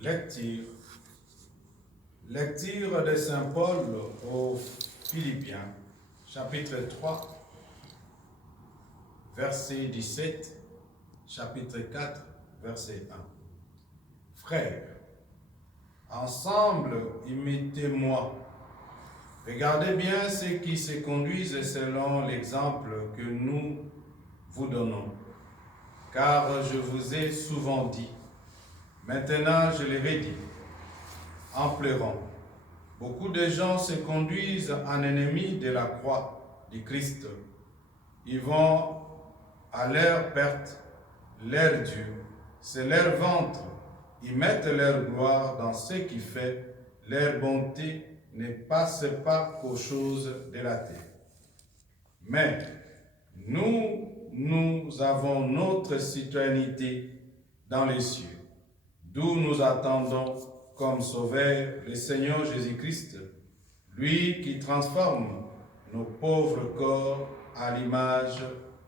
Lecture. Lecture de Saint Paul aux Philippiens, chapitre 3, verset 17, chapitre 4, verset 1. Frères, ensemble, imitez-moi. Regardez bien ceux qui se conduisent selon l'exemple que nous vous donnons. Car je vous ai souvent dit, maintenant je le redis, en pleurant. Beaucoup de gens se conduisent en ennemis de la croix du Christ. Ils vont à leur perte, leur Dieu, c'est leur ventre. Ils mettent leur gloire dans ce qui fait leur bonté ne passe pas qu'aux choses de la terre. Mais nous avons notre citoyenneté dans les cieux, d'où nous attendons comme sauveur le Seigneur Jésus-Christ, lui qui transforme nos pauvres corps à l'image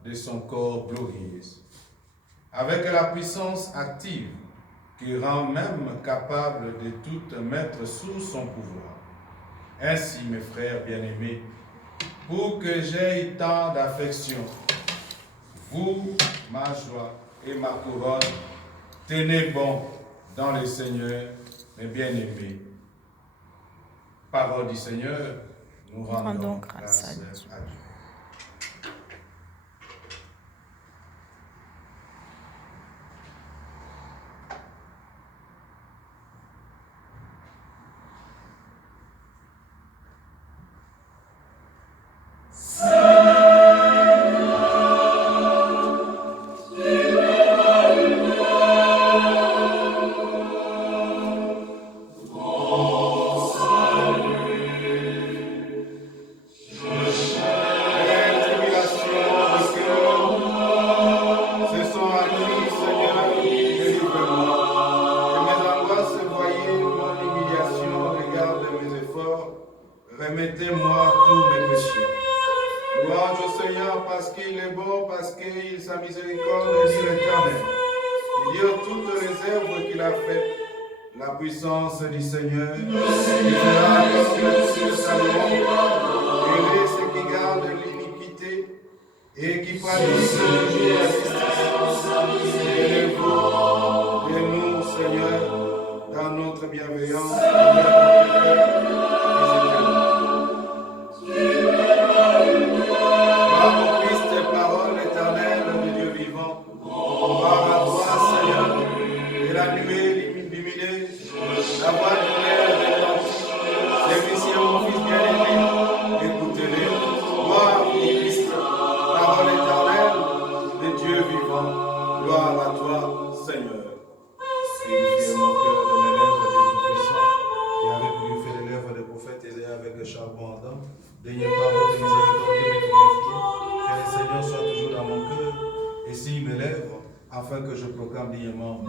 de son corps glorieux, avec la puissance active qui rend même capable de tout mettre sous son pouvoir. Ainsi, mes frères bien-aimés, pour que j'aie tant d'affection, vous, ma joie et ma couronne, tenez bon dans le Seigneur, mes bien-aimés. Parole du Seigneur, nous rendons grâce à Dieu. Remettez-moi tous mes péchés. Louange au Seigneur parce qu'il est bon, parce qu'il sa miséricorde est sur l'éternel. Il dit toutes les œuvres qu'il a faites, la puissance du Seigneur, il fera comme sa loi, heureux ceux qui gardent l'iniquité et qui pratiquent toujours la justice. Élève-vous de nous, Seigneur, dans notre bienveillance. Afin que je proclame dignement.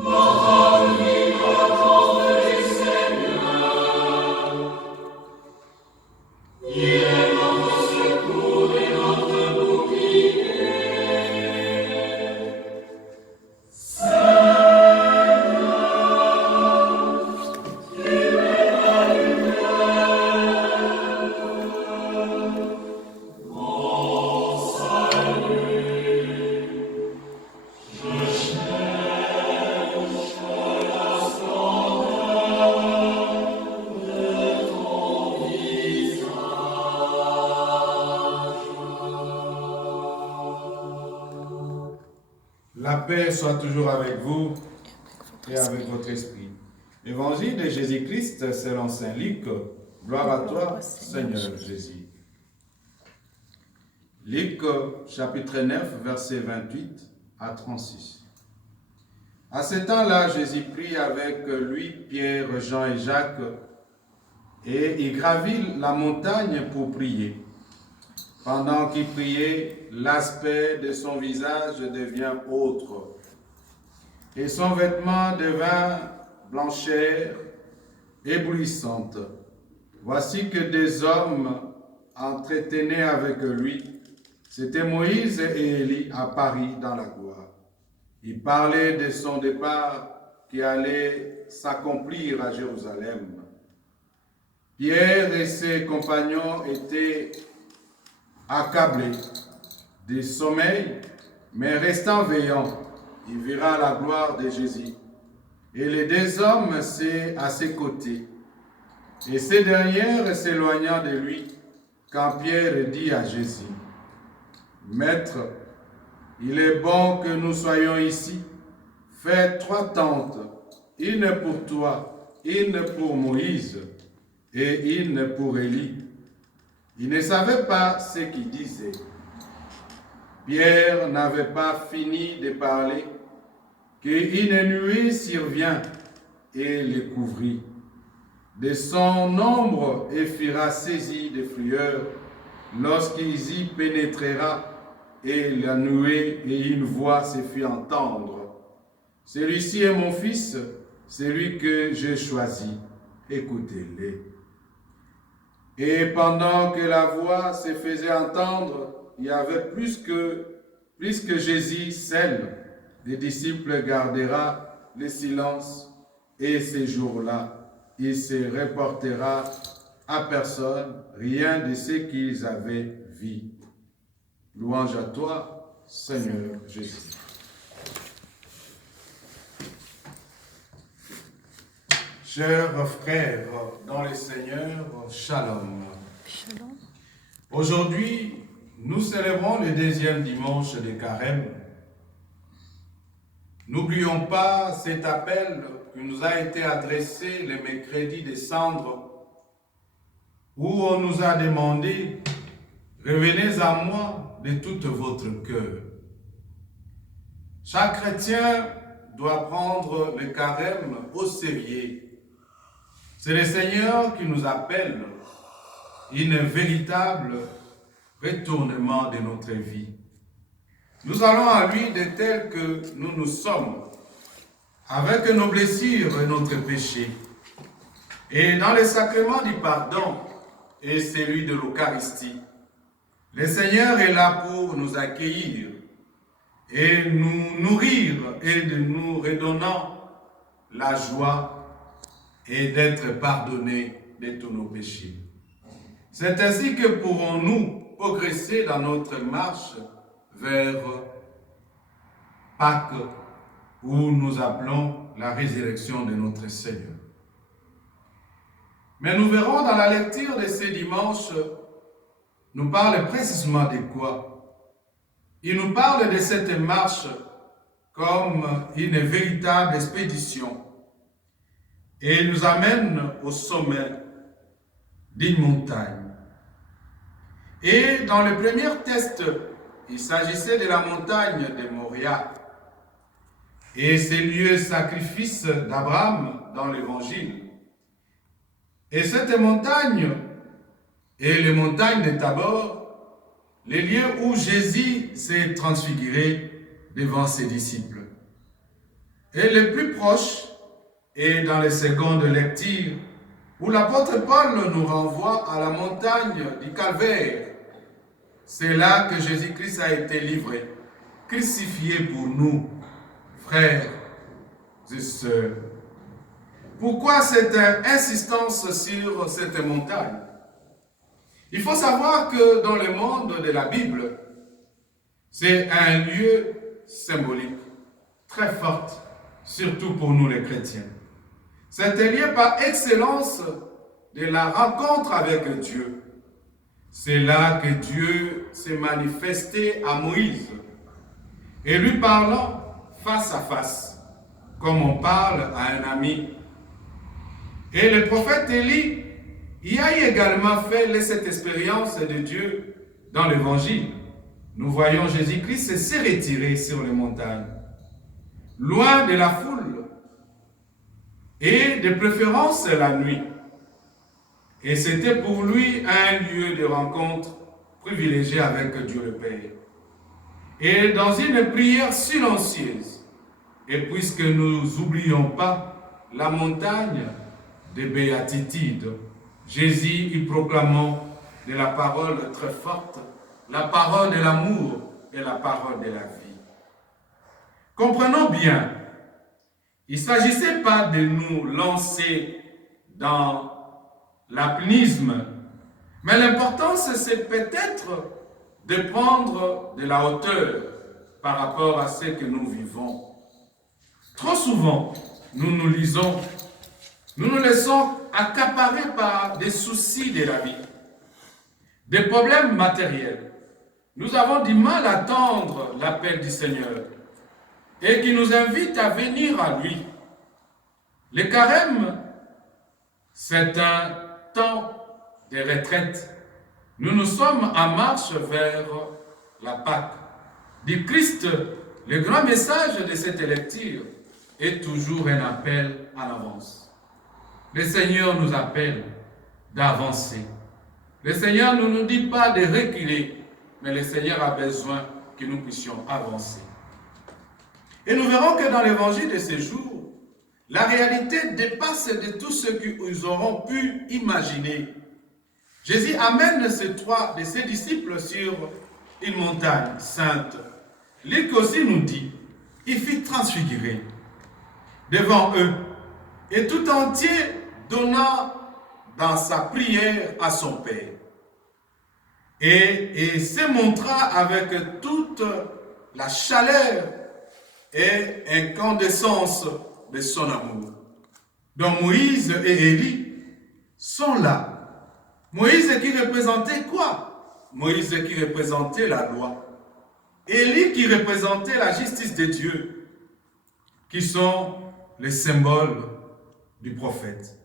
La paix soit toujours avec vous et avec votre esprit. Évangile de Jésus-Christ selon saint Luc. Gloire à toi, Seigneur Jésus. Luc chapitre 9, versets 28 à 36. À ce temps-là, Jésus prit avec lui Pierre, Jean et Jacques et il gravit la montagne pour prier. Pendant qu'il priait, l'aspect de son visage devient autre, et son vêtement devint blancheur éblouissante. Voici que des hommes entretenaient avec lui. C'étaient Moïse et Élie à Paris dans la gloire. Ils parlaient de son départ qui allait s'accomplir à Jérusalem. Pierre et ses compagnons étaient accablés de sommeil, mais restant veillants, il verra la gloire de Jésus. Et les deux hommes à ses côtés. Et ces dernières s'éloignant de lui, quand Pierre dit à Jésus, « Maître, il est bon que nous soyons ici. Fais 3 tentes, une pour toi, une pour Moïse et une pour Élie. » Il ne savait pas ce qu'il disait. Pierre n'avait pas fini de parler qu'une nuée survient et les couvrit. De son ombre et fera saisi de frayeur lorsqu'il y pénétrera, et la nuée et une voix se fit entendre. Celui-ci est mon fils, celui que j'ai choisi. Écoutez-le. Et pendant que la voix se faisait entendre, il y avait plus que Jésus seul. Les disciples gardera le silence, et ces jours-là, il se reportera à personne rien de ce qu'ils avaient vu. Louange à toi, Seigneur Jésus. Chers frères dans le Seigneur, Shalom. Shalom. Aujourd'hui, nous célébrons le 2e dimanche de Carême. N'oublions pas cet appel qui nous a été adressé le mercredi de Cendres, où on nous a demandé « Revenez à moi de tout votre cœur ». Chaque chrétien doit prendre le carême au sérieux. C'est le Seigneur qui nous appelle un véritable retournement de notre vie. Nous allons à lui de tel que nous sommes, avec nos blessures et notre péché. Et dans le sacrement du pardon et celui de l'Eucharistie, le Seigneur est là pour nous accueillir et nous nourrir et de nous redonnant la joie et d'être pardonnés de tous nos péchés. C'est ainsi que pourrons-nous progresser dans notre marche vers Pâques, où nous appelons la résurrection de notre Seigneur. Mais nous verrons dans la lecture de ce dimanche, nous parle précisément de quoi? Il nous parle de cette marche comme une véritable expédition et il nous amène au sommet d'une montagne. Et dans le premier texte, il s'agissait de la montagne de Moria. Et c'est le lieu sacrifice d'Abraham dans l'Évangile. Et cette montagne est les montagnes de Tabor, les lieux où Jésus s'est transfiguré devant ses disciples. Et le plus proche est dans les secondes lectures, où l'apôtre Paul nous renvoie à la montagne du Calvaire. C'est là que Jésus-Christ a été livré, crucifié pour nous, frères et sœurs. Pourquoi cette insistance sur cette montagne? Il faut savoir que dans le monde de la Bible, c'est un lieu symbolique très fort, surtout pour nous les chrétiens. C'est un lieu par excellence de la rencontre avec Dieu. C'est là que Dieu s'est manifesté à Moïse et lui parlant face à face, comme on parle à un ami. Et le prophète Élie y a également fait cette expérience de Dieu dans l'Évangile. Nous voyons Jésus-Christ se retirer sur les montagnes, loin de la foule, et de préférence la nuit. Et c'était pour lui un lieu de rencontre privilégié avec Dieu le Père. Et dans une prière silencieuse, et puisque nous n'oublions pas la montagne de béatitude, Jésus y proclamant de la parole très forte, la parole de l'amour et la parole de la vie. Comprenons bien, Il ne s'agissait pas de nous lancer dans l'alpinisme, mais l'important, c'est peut-être de prendre de la hauteur par rapport à ce que nous vivons. Trop souvent, nous nous laissons accaparer par des soucis de la vie, des problèmes matériels. Nous avons du mal à attendre l'appel du Seigneur et qui nous invite à venir à lui. Le carême, c'est un temps de retraite. Nous sommes en marche vers la Pâque. Du Christ, le grand message de cette lecture est toujours un appel à l'avance. Le Seigneur nous appelle d'avancer. Le Seigneur ne nous dit pas de reculer, mais le Seigneur a besoin que nous puissions avancer. Et nous verrons que dans l'évangile de ces jours, la réalité dépasse de tout ce qu'ils auront pu imaginer. Jésus amène ses disciples sur une montagne sainte. Luc aussi nous dit, il fut transfiguré devant eux et tout entier donnant dans sa prière à son Père. Et se montra avec toute la chaleur et incandescence de son amour. Donc Moïse et Élie sont là. Moïse qui représentait quoi? Moïse qui représentait la loi. Élie qui représentait la justice de Dieu, qui sont les symboles du prophète.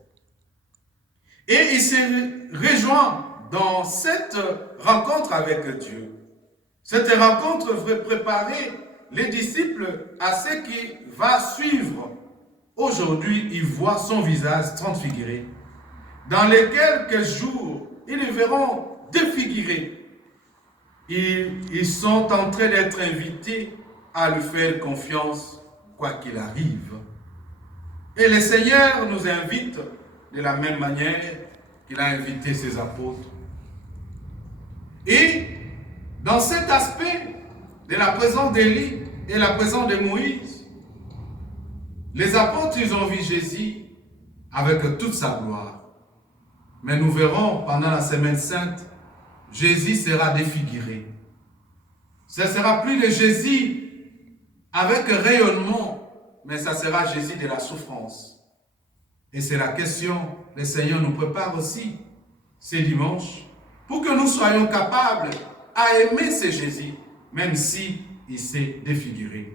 Et il se rejoint dans cette rencontre avec Dieu. Cette rencontre veut préparer les disciples à ce qui va suivre. Aujourd'hui, ils voient son visage transfiguré. Dans les quelques jours, ils le verront défiguré. Ils sont en train d'être invités à lui faire confiance, quoi qu'il arrive. Et le Seigneur nous invite de la même manière qu'il a invité ses apôtres. Et dans cet aspect de la présence d'Élie et la présence de Moïse, les apôtres, ils ont vu Jésus avec toute sa gloire. Mais nous verrons pendant la semaine sainte, Jésus sera défiguré. Ce ne sera plus le Jésus avec rayonnement, mais ça sera Jésus de la souffrance. Et c'est la question, le Seigneur nous prépare aussi ce dimanche, pour que nous soyons capables à aimer ce Jésus, même si il s'est défiguré.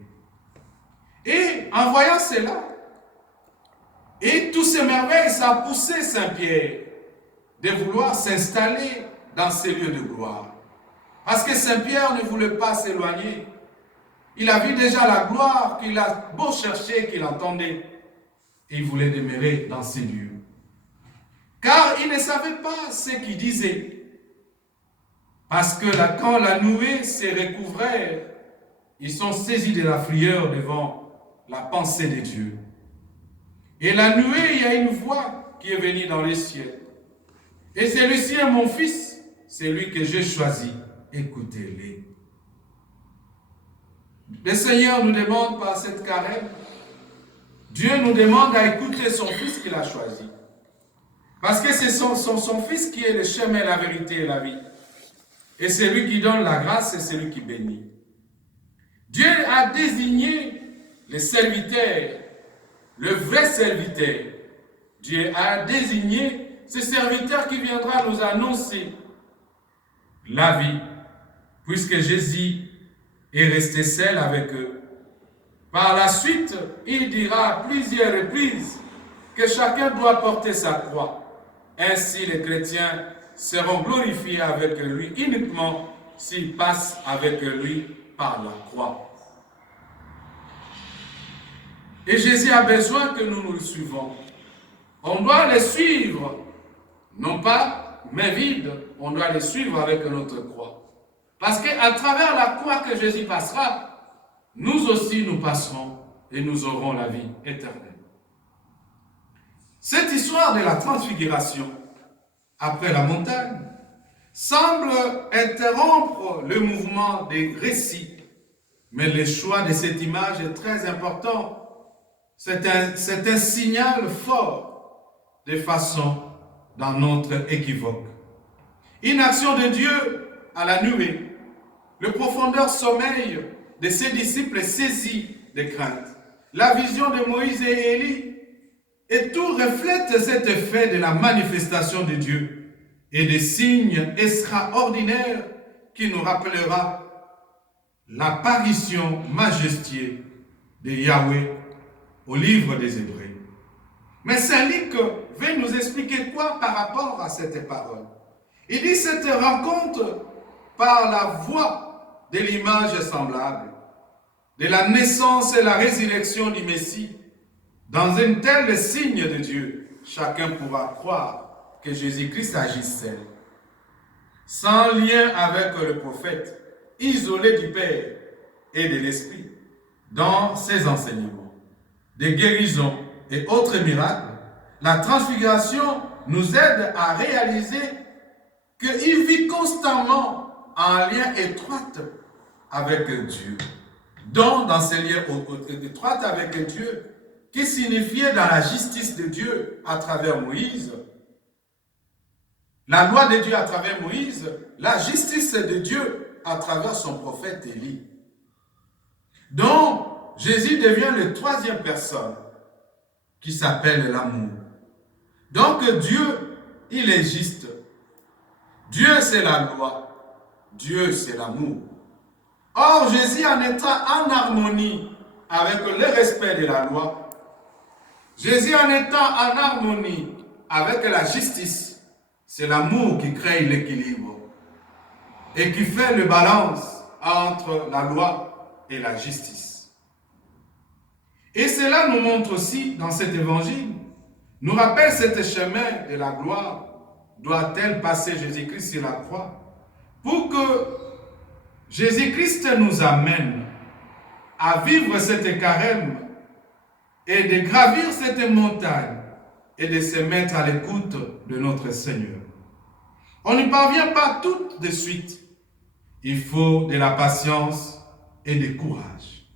Et en voyant cela, et tous ces merveilles, ça a poussé Saint-Pierre de vouloir s'installer dans ces lieux de gloire. Parce que Saint-Pierre ne voulait pas s'éloigner. Il a vu déjà la gloire qu'il a beau chercher, qu'il entendait. Et il voulait demeurer dans ces lieux. Car il ne savait pas ce qu'il disait. Parce que là, quand la nuée s'est recouverte, ils sont saisis de la frayeur devant la pensée de Dieu. Et la nuée, il y a une voix qui est venue dans les cieux. Et celui-ci est mon fils, c'est lui que j'ai choisi. Écoutez-le. Le Seigneur nous demande par cette carême, Dieu nous demande à écouter son fils qu'il a choisi. Parce que c'est son fils qui est le chemin, la vérité et la vie. Et c'est lui qui donne la grâce et c'est lui qui bénit. Dieu a désigné les serviteurs, le vrai serviteur. Dieu a désigné ce serviteur qui viendra nous annoncer la vie, puisque Jésus est resté seul avec eux. Par la suite, il dira à plusieurs reprises que chacun doit porter sa croix. Ainsi, les chrétiens seront glorifiés avec lui uniquement s'ils passent avec lui par la croix. Et Jésus a besoin que nous le suivons. On doit le suivre, non pas main vide, on doit le suivre avec notre croix. Parce qu'à travers la croix que Jésus passera, nous aussi nous passerons et nous aurons la vie éternelle. Cette histoire de la transfiguration après la montagne semble interrompre le mouvement des récits, mais le choix de cette image est très important C'est un signal fort de façon dans notre équivoque. Une action de Dieu à la nuée, le profondeur sommeil de ses disciples saisis de crainte, la vision de Moïse et Élie, et tout reflète cet effet de la manifestation de Dieu et des signes extraordinaires qui nous rappellera l'apparition majestueuse de Yahweh au livre des Hébreux. Mais Saint Luc veut nous expliquer quoi par rapport à cette parole. Il dit cette rencontre par la voie de l'image semblable, de la naissance et la résurrection du Messie, dans un tel signe de Dieu, chacun pourra croire que Jésus-Christ agissait, sans lien avec le prophète, isolé du Père et de l'Esprit, dans ses enseignements, des guérisons et autres miracles. La transfiguration nous aide à réaliser qu'il vit constamment en lien étroit avec Dieu. Donc, dans ces liens étroits avec Dieu, qui signifiait dans la justice de Dieu à travers Moïse, la loi de Dieu à travers Moïse, la justice de Dieu à travers son prophète Élie. Donc, Jésus devient la troisième personne qui s'appelle l'amour. Donc, Dieu, il est juste. Dieu, c'est la loi. Dieu, c'est l'amour. Or, Jésus, en étant en harmonie avec le respect de la loi, Jésus, en étant en harmonie avec la justice, c'est l'amour qui crée l'équilibre et qui fait le balance entre la loi et la justice. Et cela nous montre aussi dans cet évangile, nous rappelle cet chemin de la gloire. Doit-elle passer Jésus-Christ sur la croix pour que Jésus-Christ nous amène à vivre cette carême et de gravir cette montagne et de se mettre à l'écoute de notre Seigneur. On n'y parvient pas tout de suite. Il faut de la patience et du courage.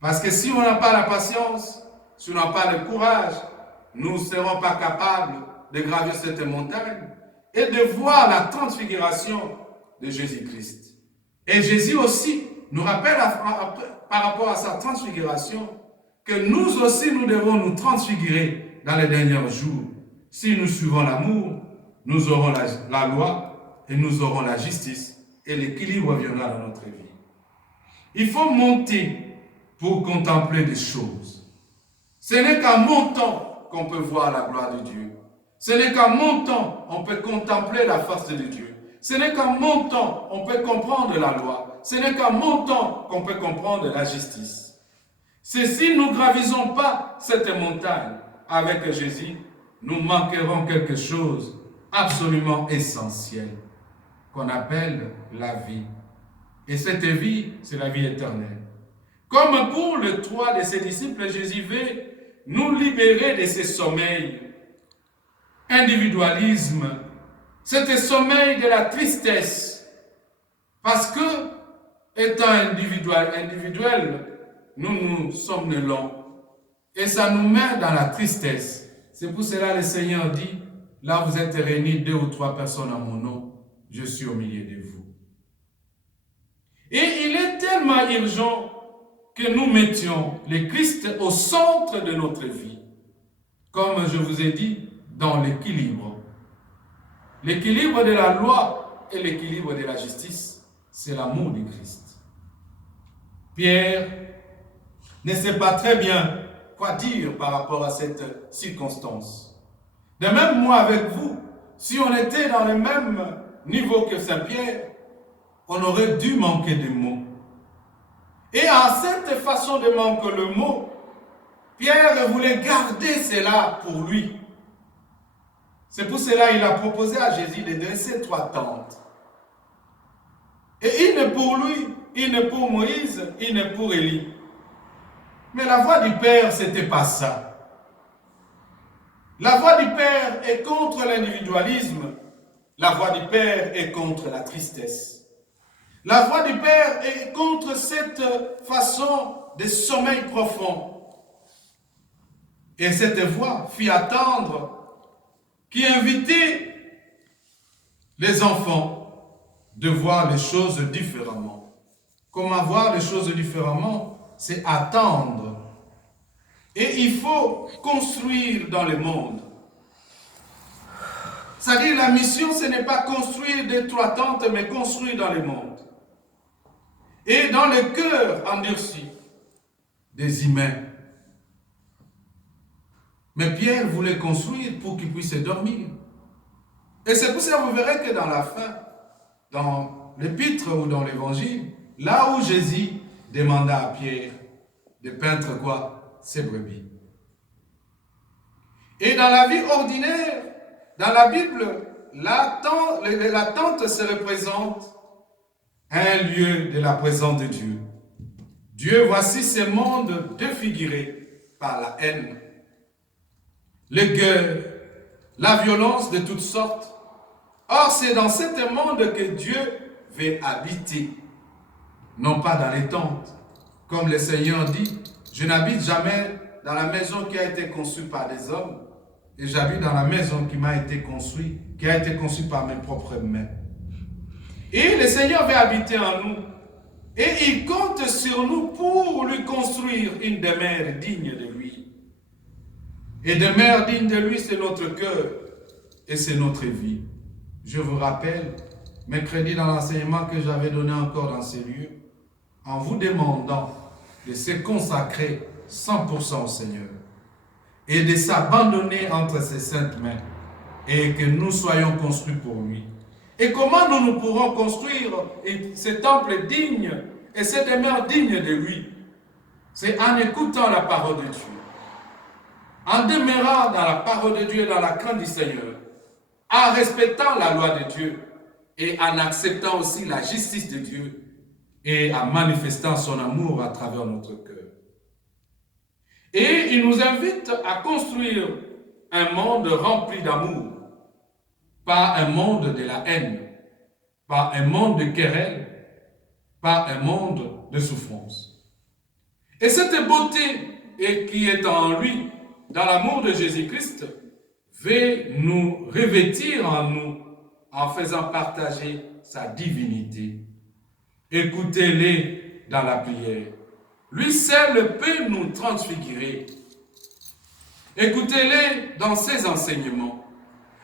Parce que si on n'a pas la patience, si on n'a pas le courage, nous ne serons pas capables de gravir cette montagne et de voir la transfiguration de Jésus-Christ. Et Jésus aussi nous rappelle par rapport à sa transfiguration que nous aussi, nous devons nous transfigurer dans les derniers jours. Si nous suivons l'amour, nous aurons la loi et nous aurons la justice et l'équilibre viendra dans notre vie. Il faut monter pour contempler des choses. Ce n'est qu'en montant qu'on peut voir la gloire de Dieu. Ce n'est qu'en montant qu'on peut contempler la force de Dieu. Ce n'est qu'en montant qu'on peut comprendre la loi. Ce n'est qu'en montant qu'on peut comprendre la justice. C'est si nous ne gravisons pas cette montagne avec Jésus, nous manquerons quelque chose absolument essentiel qu'on appelle la vie. Et cette vie, c'est la vie éternelle. Comme pour le 3 de ses disciples, Jésus veut nous libérer de ce sommeil, individualisme, cet sommeil de la tristesse. Parce que, étant individuel, nous somnolons et ça nous met dans la tristesse. C'est pour cela que le Seigneur dit, là vous êtes réunis 2 ou 3 personnes à mon nom, je suis au milieu de vous. Et il est tellement urgent que nous mettions le Christ au centre de notre vie. Comme je vous ai dit, dans l'équilibre. L'équilibre de la loi et l'équilibre de la justice, c'est l'amour du Christ. Pierre ne sait pas très bien quoi dire par rapport à cette circonstance. De même, moi avec vous, si on était dans le même niveau que Saint-Pierre, on aurait dû manquer de mots. Et à cette façon de manquer le mot, Pierre voulait garder cela pour lui. C'est pour cela qu'il a proposé à Jésus de dresser 3 tentes. Et une pour lui, une pour Moïse, une pour Élie. Mais la voix du Père, ce n'était pas ça. La voix du Père est contre l'individualisme. La voix du Père est contre la tristesse. La voix du Père est contre cette façon de sommeil profond. Et cette voix fit attendre, qui invitait les enfants de voir les choses différemment. Comment voir les choses différemment? C'est attendre. Et il faut construire dans le monde. C'est-à-dire la mission, ce n'est pas construire des trois tentes, mais construire dans le monde. Et dans le cœur endurci des humains. Mais Pierre voulait construire pour qu'il puisse dormir. Et c'est pour ça que vous verrez que dans la fin, dans l'épître ou dans l'évangile, là où Jésus demanda à Pierre de peindre quoi? Ses brebis. Et dans la vie ordinaire, dans la Bible, la tente se représente un lieu de la présence de Dieu. Dieu, voici ce monde défiguré par la haine, le guerre, la violence de toutes sortes. Or, c'est dans ce monde que Dieu veut habiter, non pas dans les tentes. Comme le Seigneur dit, je n'habite jamais dans la maison qui a été conçue par des hommes, et j'habite dans la maison qui m'a été construite, qui a été conçue par mes propres mains. Et le Seigneur veut habiter en nous. Et il compte sur nous pour lui construire une demeure digne de lui. Et demeure digne de lui, c'est notre cœur et c'est notre vie. Je vous rappelle, mercredi dans l'enseignement que j'avais donné encore dans ces lieux, en vous demandant de se consacrer 100% au Seigneur et de s'abandonner entre ses saintes mains et que nous soyons construits pour lui. Et comment nous pourrons construire ce temple digne et cette demeure digne de lui? C'est en écoutant la parole de Dieu, en demeurant dans la parole de Dieu et dans la crainte du Seigneur, en respectant la loi de Dieu et en acceptant aussi la justice de Dieu et en manifestant son amour à travers notre cœur. Et il nous invite à construire un monde rempli d'amour, pas un monde de la haine, pas un monde de querelle, pas un monde de souffrance. Et cette beauté qui est en lui, dans l'amour de Jésus-Christ, veut nous revêtir en nous en faisant partager sa divinité. Écoutez-les dans la prière. Lui seul peut nous transfigurer. Écoutez-les dans ses enseignements.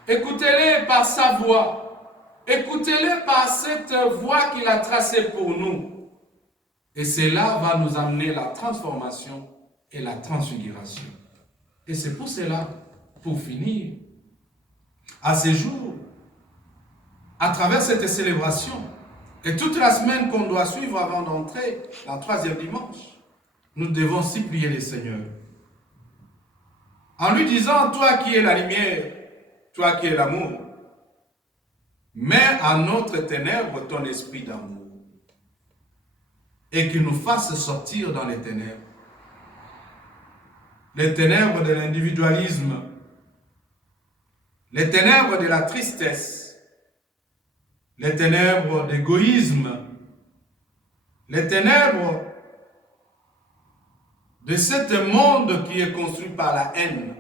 Écoutez-les par sa voix. Écoutez-les par cette voie qu'il a tracée pour nous. Et cela va nous amener la transformation et la transfiguration. Et c'est pour cela, pour finir, à ce jour, à travers cette célébration, et toute la semaine qu'on doit suivre avant d'entrer dans le 3e dimanche, nous devons supplier le Seigneur. En lui disant, toi qui es la lumière, toi qui es l'amour, mets à notre ténèbres ton esprit d'amour et qu'il nous fasse sortir dans les ténèbres de l'individualisme, les ténèbres de la tristesse, les ténèbres d'égoïsme, les ténèbres de ce monde qui est construit par la haine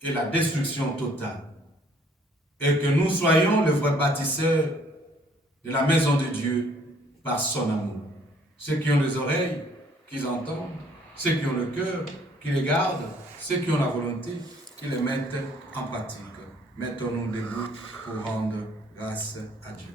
et la destruction totale. Et que nous soyons le vrai bâtisseur de la maison de Dieu par son amour. Ceux qui ont les oreilles, qu'ils entendent, ceux qui ont le cœur, qui les gardent, ceux qui ont la volonté, qui les mettent en pratique. Mettons-nous debout pour rendre grâce à Dieu.